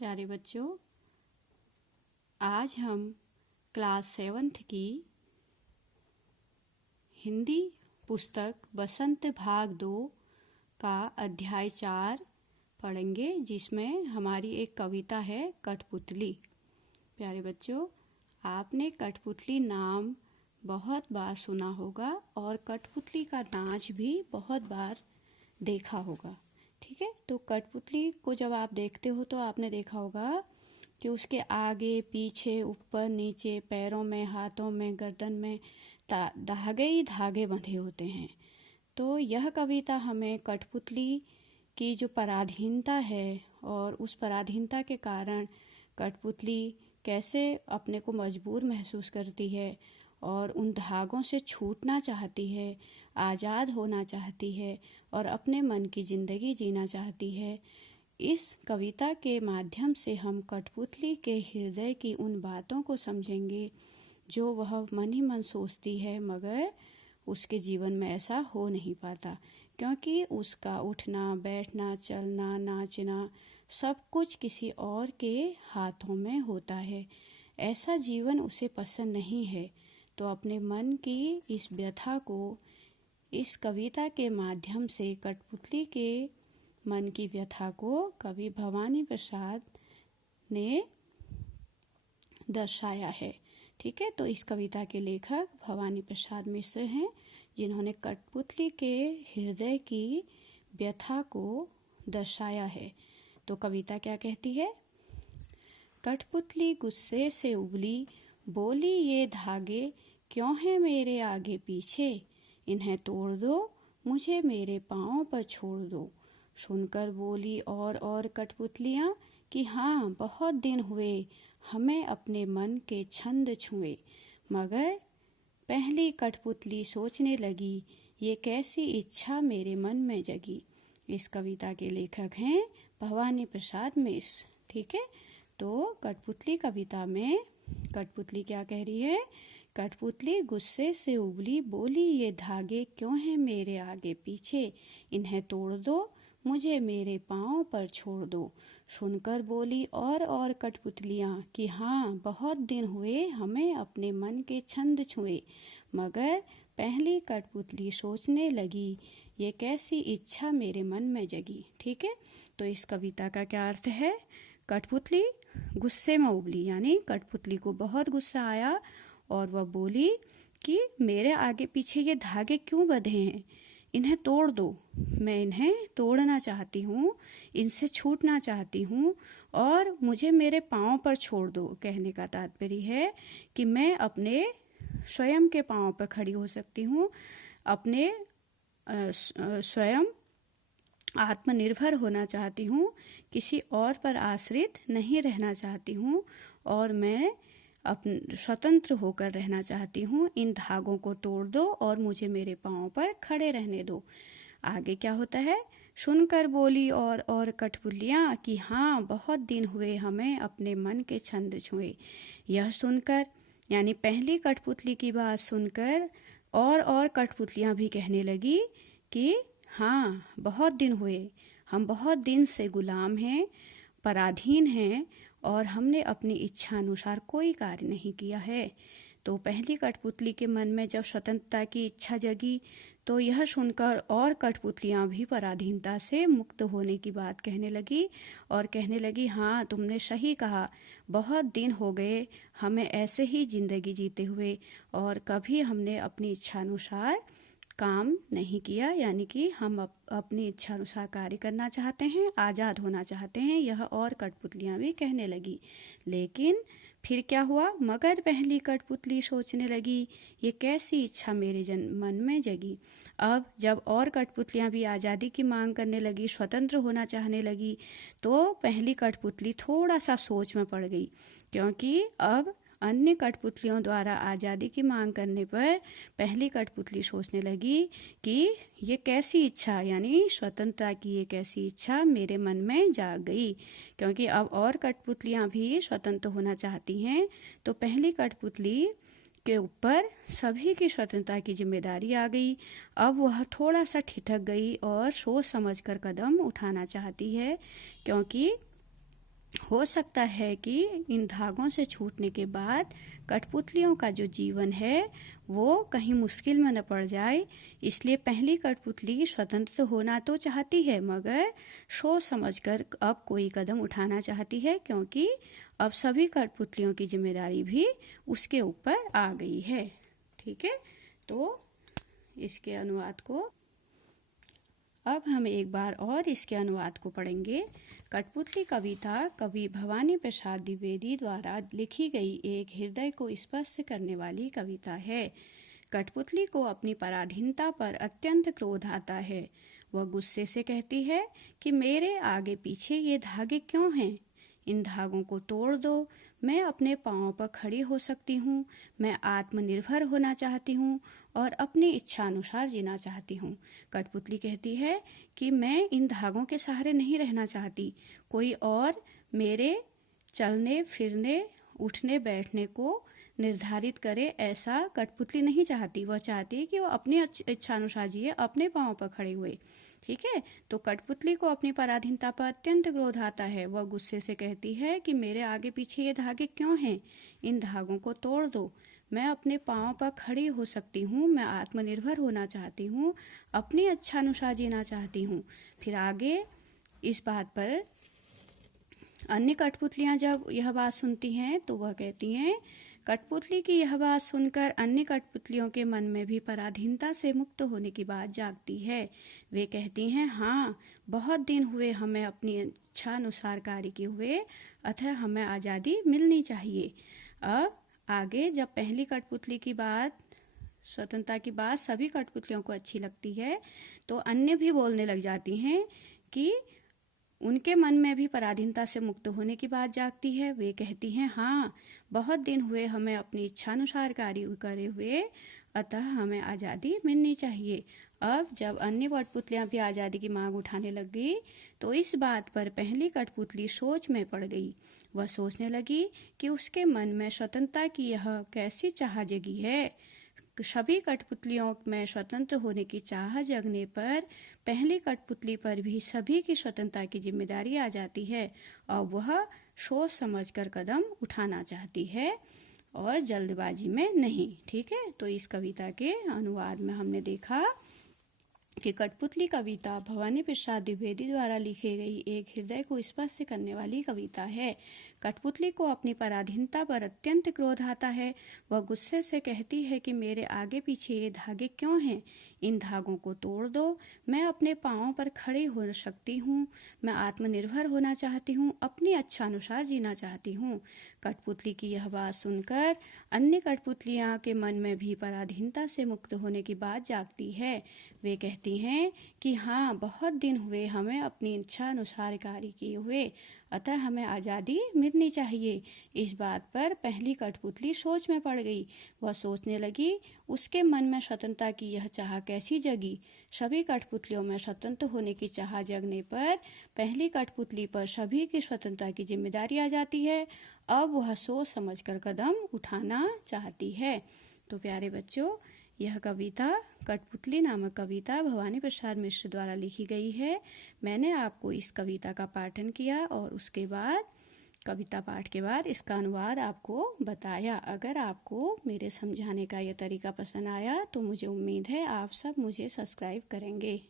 प्यारे बच्चों, आज हम क्लास 7th की हिंदी पुस्तक बसंत भाग 2 का अध्याय 4 पढ़ेंगे, जिसमें हमारी एक कविता है कठपुतली। प्यारे बच्चों, आपने कठपुतली नाम बहुत बार सुना होगा और कठपुतली का नाच भी बहुत बार देखा होगा। ठीक है, तो कठपुतली को जब आप देखते हो तो आपने देखा होगा कि उसके आगे पीछे ऊपर नीचे पैरों में, हाथों में, गर्दन में धागे ही धागे बंधे होते हैं। तो यह कविता हमें कठपुतली की जो पराधीनता है और उस पराधीनता के कारण कठपुतली कैसे अपने को मजबूर महसूस करती है और उन धागों से छूटना चाहती है, आज़ाद होना चाहती है और अपने मन की ज़िंदगी जीना चाहती है। इस कविता के माध्यम से हम कठपुतली के हृदय की उन बातों को समझेंगे जो वह मन ही मन सोचती है, मगर उसके जीवन में ऐसा हो नहीं पाता, क्योंकि उसका उठना, बैठना, चलना, नाचना सब कुछ किसी और के हाथों में होता है। ऐसा जीवन उसे पसंद नहीं है। तो अपने मन की इस व्यथा को इस कविता के माध्यम से, कठपुतली के मन की व्यथा को कवि भवानी प्रसाद ने दर्शाया है। ठीक है, तो इस कविता के लेखक भवानी प्रसाद मिश्र हैं, जिन्होंने कठपुतली के हृदय की व्यथा को दर्शाया है। तो कविता क्या कहती है? कठपुतली गुस्से से उबली, बोली ये धागे क्यों हैं मेरे आगे पीछे, इन्हें तोड़ दो, मुझे मेरे पाँव पर छोड़ दो। सुनकर बोली और कठपुतलियाँ कि हाँ, बहुत दिन हुए हमें अपने मन के छंद छुए। मगर पहली कठपुतली सोचने लगी, ये कैसी इच्छा मेरे मन में जगी। इस कविता के लेखक हैं भवानी प्रसाद मिश्र। ठीक है, तो कठपुतली कविता में कठपुतली क्या कह रही है? कठपुतली गुस्से से उबली, बोली ये धागे क्यों हैं मेरे आगे पीछे, इन्हें तोड़ दो, मुझे मेरे पाँव पर छोड़ दो। सुनकर बोली और कठपुतलियाँ कि हाँ, बहुत दिन हुए हमें अपने मन के छंद छुए। मगर पहली कठपुतली सोचने लगी, ये कैसी इच्छा मेरे मन में जगी। ठीक है, तो इस कविता का क्या अर्थ है? कठपुतली गुस्से में उबली, यानी कठपुतली को बहुत गुस्सा आया और वह बोली कि मेरे आगे पीछे ये धागे क्यों बंधे हैं, इन्हें तोड़ दो, मैं इन्हें तोड़ना चाहती हूँ, इनसे छूटना चाहती हूँ और मुझे मेरे पाँव पर छोड़ दो। कहने का तात्पर्य है कि मैं अपने स्वयं के पाँव पर खड़ी हो सकती हूँ, अपने स्वयं आत्मनिर्भर होना चाहती हूँ, किसी और पर आश्रित नहीं रहना चाहती हूँ और मैं स्वतंत्र होकर रहना चाहती हूँ। इन धागों को तोड़ दो और मुझे मेरे पाँव पर खड़े रहने दो। आगे क्या होता है? सुनकर बोली और कठपुतलियाँ कि हाँ, बहुत दिन हुए हमें अपने मन के छंद छुए। यह सुनकर, यानी पहली कठपुतली की बात सुनकर और कठपुतलियाँ भी कहने लगी कि हाँ, बहुत दिन हुए, हम बहुत दिन से गुलाम हैं, पराधीन हैं और हमने अपनी इच्छा अनुसार कोई कार्य नहीं किया है। तो पहली कठपुतली के मन में जब स्वतंत्रता की इच्छा जगी तो यह सुनकर और कठपुतलियाँ भी पराधीनता से मुक्त होने की बात कहने लगी और कहने लगी, हाँ, तुमने सही कहा, बहुत दिन हो गए हमें ऐसे ही ज़िंदगी जीते हुए और कभी हमने अपनी इच्छा अनुसार काम नहीं किया, यानी कि हम अपनी इच्छा अनुसार कार्य करना चाहते हैं, आज़ाद होना चाहते हैं, यह और कठपुतलियाँ भी कहने लगी। लेकिन फिर क्या हुआ? मगर पहली कठपुतली सोचने लगी, ये कैसी इच्छा मेरे मन में जगी। अब जब और कठपुतलियाँ भी आज़ादी की मांग करने लगी, स्वतंत्र होना चाहने लगी, तो पहली कठपुतली थोड़ा सा सोच में पड़ गई, क्योंकि अब अन्य कठपुतलियों द्वारा आज़ादी की मांग करने पर पहली कठपुतली सोचने लगी कि ये कैसी इच्छा, यानी स्वतंत्रता की ये कैसी इच्छा मेरे मन में जाग गई, क्योंकि अब और कठपुतलियाँ भी स्वतंत्र होना चाहती हैं। तो पहली कठपुतली के ऊपर सभी की स्वतंत्रता की जिम्मेदारी आ गई। अब वह थोड़ा सा ठिठक गई और सोच समझकर कदम उठाना चाहती है, क्योंकि हो सकता है कि इन धागों से छूटने के बाद कठपुतलियों का जो जीवन है वो कहीं मुश्किल में न पड़ जाए, इसलिए पहली कठपुतली स्वतंत्र होना तो चाहती है मगर सोच समझकर अब कोई कदम उठाना चाहती है, क्योंकि अब सभी कठपुतलियों की जिम्मेदारी भी उसके ऊपर आ गई है। ठीक है, तो इसके अनुवाद को अब हम एक बार और इसके अनुवाद को पढ़ेंगे। कठपुतली कविता कवि भवानी प्रसाद द्विवेदी द्वारा लिखी गई एक हृदय को स्पर्श करने वाली कविता है। कठपुतली को अपनी पराधीनता पर अत्यंत क्रोध आता है। वह गुस्से से कहती है कि मेरे आगे पीछे ये धागे क्यों हैं? इन धागों को तोड़ दो। मैं अपने पाँव पर खड़ी हो सकती हूँ। मैं आत्मनिर्भर होना चाहती हूँ और अपनी इच्छा अनुसार जीना चाहती हूँ। कठपुतली कहती है कि मैं इन धागों के सहारे नहीं रहना चाहती। कोई और मेरे चलने फिरने उठने बैठने को निर्धारित करे, ऐसा कठपुतली नहीं चाहती। वह चाहती है कि वो अपनी इच्छा अनुसार जिए, अपने पाँव पर खड़े हुए। ठीक है, तो कठपुतली को अपनी पराधीनता पर अत्यंत क्रोध आता है। वह गुस्से से कहती है कि मेरे आगे पीछे ये धागे क्यों हैं? इन धागों को तोड़ दो। मैं अपने पाँव पर खड़ी हो सकती हूँ। मैं आत्मनिर्भर होना चाहती हूँ, अपनी इच्छा अनुसार जीना चाहती हूँ। फिर आगे इस बात पर अन्य कठपुतलियाँ जब यह बात सुनती हैं तो वह कहती हैं, कठपुतली की यह बात सुनकर अन्य कठपुतलियों के मन में भी पराधीनता से मुक्त होने की बात जागती है। वे कहती हैं, हाँ, बहुत दिन हुए हमें अपनी इच्छा अनुसार कार्य किए हुए, अतः हमें आज़ादी मिलनी चाहिए। अब आगे जब पहली कठपुतली की बात, स्वतंत्रता की बात सभी कठपुतलियों को अच्छी लगती है तो अन्य भी बोलने लग जाती हैं कि उनके मन में भी पराधीनता से मुक्त होने की बात जागती है। वे कहती हैं, हाँ, बहुत दिन हुए हमें अपनी इच्छानुसार कार्य करे हुए, अतः हमें आज़ादी मिलनी चाहिए। अब जब अन्य कठपुतलियाँ भी आज़ादी की मांग उठाने लग गई तो इस बात पर पहली कठपुतली सोच में पड़ गई। वह सोचने लगी कि उसके मन में स्वतंत्रता की यह कैसी चाह जगी है। सभी कठपुतलियों में स्वतंत्र होने की चाह जगने पर पहली कठपुतली पर भी सभी की स्वतंत्रता की जिम्मेदारी आ जाती है और वह सोच समझकर कदम उठाना चाहती है और जल्दबाजी में नहीं। ठीक है, तो इस कविता के अनुवाद में हमने देखा कि कठपुतली कविता भवानी प्रसाद द्विवेदी द्वारा लिखी गई एक हृदय को स्पर्श करने वाली कविता है। कठपुतली को अपनी पराधीनता पर अत्यंत क्रोध आता है। वह गुस्से से कहती है कि मेरे आगे पीछे ये धागे क्यों हैं? इन धागों को तोड़ दो। मैं अपने पाँव पर खड़ी हो सकती हूँ। मैं आत्मनिर्भर होना चाहती हूँ, अपनी इच्छा अनुसार जीना चाहती हूँ। कठपुतली की यह बात सुनकर अन्य कठपुतलियाँ के मन में भी पराधीनता से मुक्त होने की बात जागती है। वे कहती हैं कि हाँ, बहुत दिन हुए हमें अपनी इच्छा अनुसार कार्य किए हुए, अतः हमें आज़ादी मिलनी चाहिए। इस बात पर पहली कठपुतली सोच में पड़ गई। वह सोचने लगी, उसके मन में स्वतंत्रता की यह चाह कैसी जगी। सभी कठपुतलियों में स्वतंत्र होने की चाह जगने पर पहली कठपुतली पर सभी की स्वतंत्रता की जिम्मेदारी आ जाती है। अब वह सोच समझकर कदम उठाना चाहती है। तो प्यारे बच्चों, यह कविता कठपुतली नामक कविता भवानी प्रसाद मिश्र द्वारा लिखी गई है। मैंने आपको इस कविता का पाठन किया और उसके बाद कविता पाठ के बाद इसका अनुवाद आपको बताया। अगर आपको मेरे समझाने का यह तरीका पसंद आया तो मुझे उम्मीद है आप सब मुझे सब्सक्राइब करेंगे।